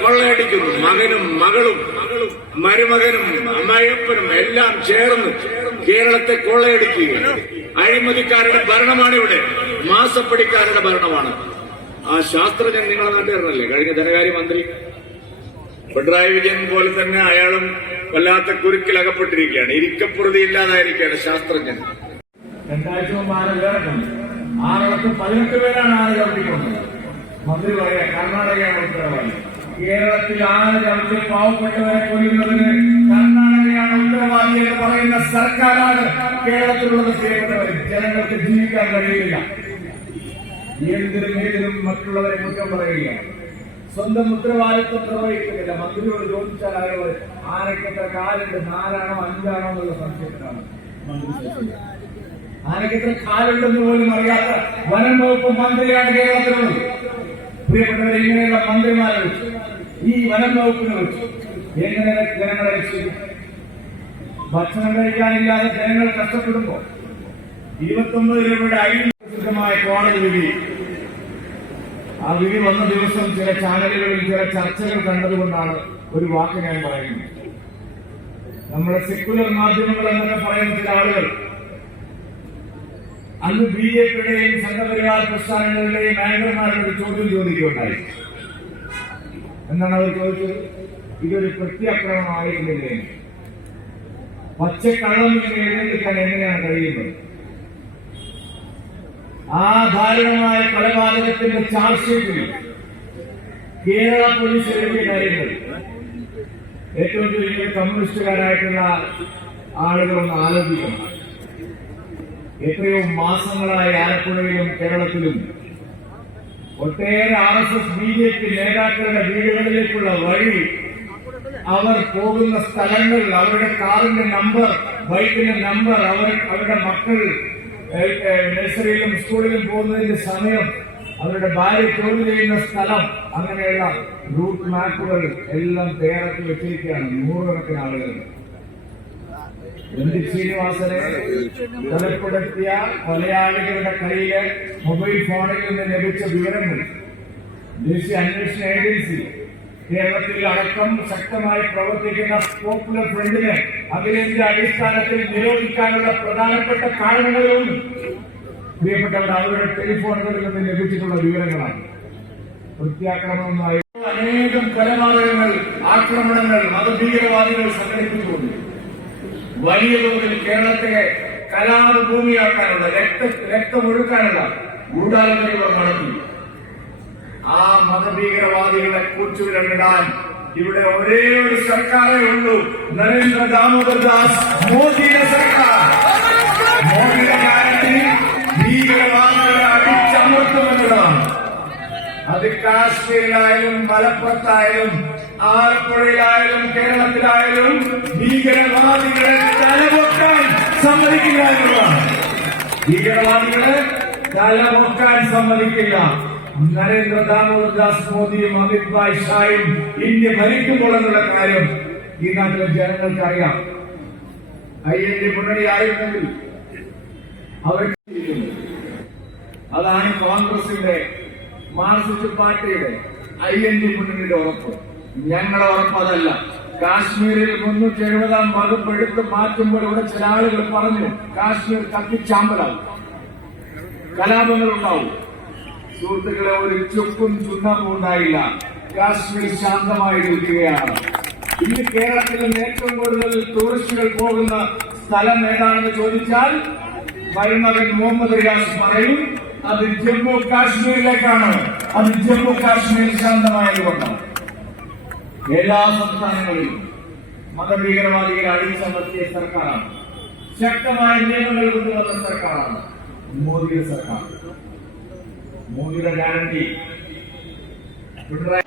കൊള്ളയടിക്കുന്നു. മകനും മകളും മരുമകനും അമ്മായിയപ്പനും എല്ലാം ചേർന്ന് കേരളത്തെ കൊള്ളയടിക്കുകയാണ് അഴിമതിക്കാരുടെ ഭരണമാണ് ഇവിടെ മാസപ്പടിക്കാരുടെ ഭരണമാണ്. ആ ശാസ്ത്രജ്ഞൻ നിങ്ങളെ നാട്ടുകാരനല്ലേ? കഴിഞ്ഞ ധനകാര്യമന്ത്രി പിണറായി വിജയൻ പോലെ തന്നെ അയാളും വല്ലാത്ത കുരുക്കിൽ അകപ്പെട്ടിരിക്കുകയാണ് ഇരിക്കപ്പുറതി ഇല്ലാതായിരിക്കുകയാണ് ശാസ്ത്രജ്ഞൻ രണ്ടാഴ്ച ആറളത്ത് പതിനെട്ട് പേരാണ് ആന ചവിട്ടിക്കൊണ്ടത് മന്ത്രി പറയാ കർണാടകയാണ് ഉത്തരവാദി. കേരളത്തിൽ ആന ചവിട്ടി പാവപ്പെട്ടവരെ കൊല്ലുന്നതിന് കർണാടകയാണ് ഉത്തരവാദി എന്ന് പറയുന്ന സർക്കാരാണ് കേരളത്തിലുള്ളത് പ്രിയപ്പെട്ടവർ ജനങ്ങൾക്ക് ജീവിക്കാൻ കഴിയില്ല. എന്തിനും ഏതിനും മറ്റുള്ളവരെ കുറ്റം പറയുകയാണ്. സ്വന്തം ഉത്തരവാദിത്വം നിർവഹിക്കുന്നില്ല. മന്ത്രിയോട് ചോദിച്ചാൽ അയാൾ എത്ര കാലുണ്ട്? നാലാണോ അഞ്ചാണോ എന്നുള്ള സംശയത്തിലാണ്. ആനയ്ക്ക് എത്ര കാലുണ്ടെന്ന് പോലും അറിയാത്ത വനം വകുപ്പ് മന്ത്രിയാണ് കേരളത്തിലുള്ളത്. പ്രിയപ്പെട്ടവരെ ഇങ്ങനെയുള്ള മന്ത്രിമാരെ ഈ വനം വകുപ്പിനെ എങ്ങനെ ജനങ്ങളെ രക്ഷിക്കും? ഭക്ഷണം കഴിക്കാനില്ലാതെ ജനങ്ങൾ കഷ്ടപ്പെടുമ്പോ ഇരുപത്തൊമ്പത് രൂപയുടെ ഐതിഹ്യമായ കോടതി വിധി. ആ വിധി വന്ന ദിവസം ചില ചാനലുകളിൽ ചില ചർച്ചകൾ കണ്ടതുകൊണ്ടാണ് ഒരു വാക്ക് ഞാൻ പറയുന്നത്. നമ്മുടെ സെക്യുലർ മാധ്യമങ്ങൾ എന്നൊക്കെ പറയുന്ന ചില ആളുകൾ അന്ന് ബി ജെ പിയുടെയും സംഘപരിവാർ പ്രസ്ഥാനങ്ങളുടെയും ആങ്കർമാരുടെ ചോദ്യം ചോദിക്കുകയുണ്ടായി. എന്താണ് അവർ ചോദിച്ചത്? ഇതൊരു പ്രത്യാക്രമണമായിരുന്നില്ലേ പച്ചക്കള്ളം ഇങ്ങനെ എഴുന്നേൽക്കാൻ എങ്ങനെയാണ് കഴിയുന്നത്? ആ ദാരുണമായ കൊലപാതകത്തിന്റെ ചാർജ് ഷീറ്റിൽ കേരള പോലീസ് എഴുതിയ കാര്യങ്ങൾ. ഏറ്റവും ചുരുങ്ങിയ കമ്മ്യൂണിസ്റ്റുകാരായിട്ടുള്ള ആളുകളൊന്ന് ആലോചിക്കണം. എത്രയോ മാസങ്ങളായി ആലപ്പുഴയിലും കേരളത്തിലും ഒട്ടേറെ R S S B J P നേതാക്കളുടെ വീടുകളിലേക്കുള്ള വഴി അവർ പോകുന്ന സ്ഥലങ്ങൾ അവരുടെ കാറിന്റെ നമ്പർ ബൈക്കിന്റെ നമ്പർ അവർ അവരുടെ മക്കൾ നഴ്സറിയിലും സ്കൂളിലും പോകുന്നതിന്റെ സമയം അവരുടെ ഭാര്യ ജോലി ചെയ്യുന്ന സ്ഥലം അങ്ങനെയുള്ള റൂട്ട് മാപ്പുകൾ എല്ലാം തയ്യാറാക്കി വെച്ചിരിക്കുകയാണ് നൂറുകണക്കിന് ആളുകൾ. എം ശ്രീനിവാസനെ കൊലപ്പെടുത്തിയ കൊലയാളികളുടെ കയ്യിലെ മൊബൈൽ ഫോണിൽ നിന്ന് ലഭിച്ച വിവരങ്ങൾ ദേശീയ അന്വേഷണ ഏജൻസി കേരളത്തിൽ അടക്കം ശക്തമായി പ്രവർത്തിക്കുന്ന പോപ്പുലർ ഫ്രണ്ടിനെ അഖിലേന്ത്യാ അടിസ്ഥാനത്തിൽ നിരോധിക്കാനുള്ള പ്രധാനപ്പെട്ട കാരണങ്ങളും പ്രിയപ്പെട്ടവർ അവരുടെ ടെലിഫോണുകളിൽ നിന്ന് ലഭിച്ചിട്ടുള്ള വിവരങ്ങളാണ്. പ്രത്യാക്രമണമായി അനേകം കൊലപാതകങ്ങൾ ആക്രമണങ്ങൾ മതഭീകരവാദികൾ സംഘടിപ്പിച്ചുകൊണ്ട് വലിയ തോതിൽ കേരളത്തെ കലാപഭൂമിയാക്കാനുള്ള രക്ത രക്തമൊഴുക്കാനുള്ള ഗൂഢാലോചനകൾ നടത്തി. ആ മതഭീകരവാദികളെ കൂച്ചുവിരണ്ടിടാൻ ഇവിടെ ഒരേ ഒരു സർക്കാരേ ഉള്ളൂ. നരേന്ദ്ര ദാമോദർ ദാസ് മോദിയുടെ സർക്കാർ. കാശ്മീരിലായാലും മലപ്പുറത്തായാലും ആലപ്പുഴയിലായാലും കേരളത്തിലായാലും ഭീകരവാദികളെ തലപൊക്കാൻ സമ്മതിക്കില്ല എന്നുള്ളതാണ് ഭീകരവാദികളെ തലപൊക്കാൻ സമ്മതിക്കില്ല. നരേന്ദ്ര ദാമോദർ ദാസ് മോദിയും അമിത് ഭായ് ഷായും ഇന്ത്യ ഭരിക്കുമ്പോൾ എന്നുള്ള കാര്യം ഈ നാട്ടിലെ ജനങ്ങൾക്ക് അറിയാം ഐ എൻ ഡി മുന്നണിയായിരുന്നെങ്കിൽ അവർ അതാണ് കോൺഗ്രസിന്റെ മാർക്സിസ്റ്റ് പാർട്ടിയുടെ ഐ എൻ ഡി മുന്നണിയുടെ ഉറപ്പ്. ഞങ്ങളെ ഉറപ്പ് അതല്ല. കാശ്മീരിൽ മുന്നൂറ്റി എഴുപതാം വകുപ്പ് എടുത്ത് മാറ്റുമ്പോൾ ഇവിടെ ചില ആളുകൾ പറഞ്ഞു കാശ്മീർ കത്തിച്ചാമ്പലാവും കലാപങ്ങൾ ഉണ്ടാവും സുഹൃത്തുക്കളെ ഒരു ചുക്കും ചുണ്ണപ്പും ഉണ്ടായില്ല. കാശ്മീർ ശാന്തമായി നിൽക്കുകയാണ് ഇന്ന് കേരളത്തിൽ ഏറ്റവും കൂടുതൽ ടൂറിസ്റ്റുകൾ പോകുന്ന സ്ഥലം ഏതാണെന്ന് ചോദിച്ചാൽ വൈമകൻ മുഹമ്മദ് റിയാസ് പറയും അത് ജമ്മു കാശ്മീരിലേക്കാണ്. അത് ജമ്മു കാശ്മീർ ശാന്തമായതുകൊണ്ടാണ്. എല്ലാ സംസ്ഥാനങ്ങളിലും മതഭീകരവാദികളെ അടിച്ചമർത്തിയ സർക്കാരാണ്. ശക്തമായ നിയമങ്ങൾ കൊണ്ടുവന്ന സർക്കാരാണ് മോദിയുടെ സർക്കാർ. മോദിയുടെ ഗ്യാരണ്ടി. പിണറായി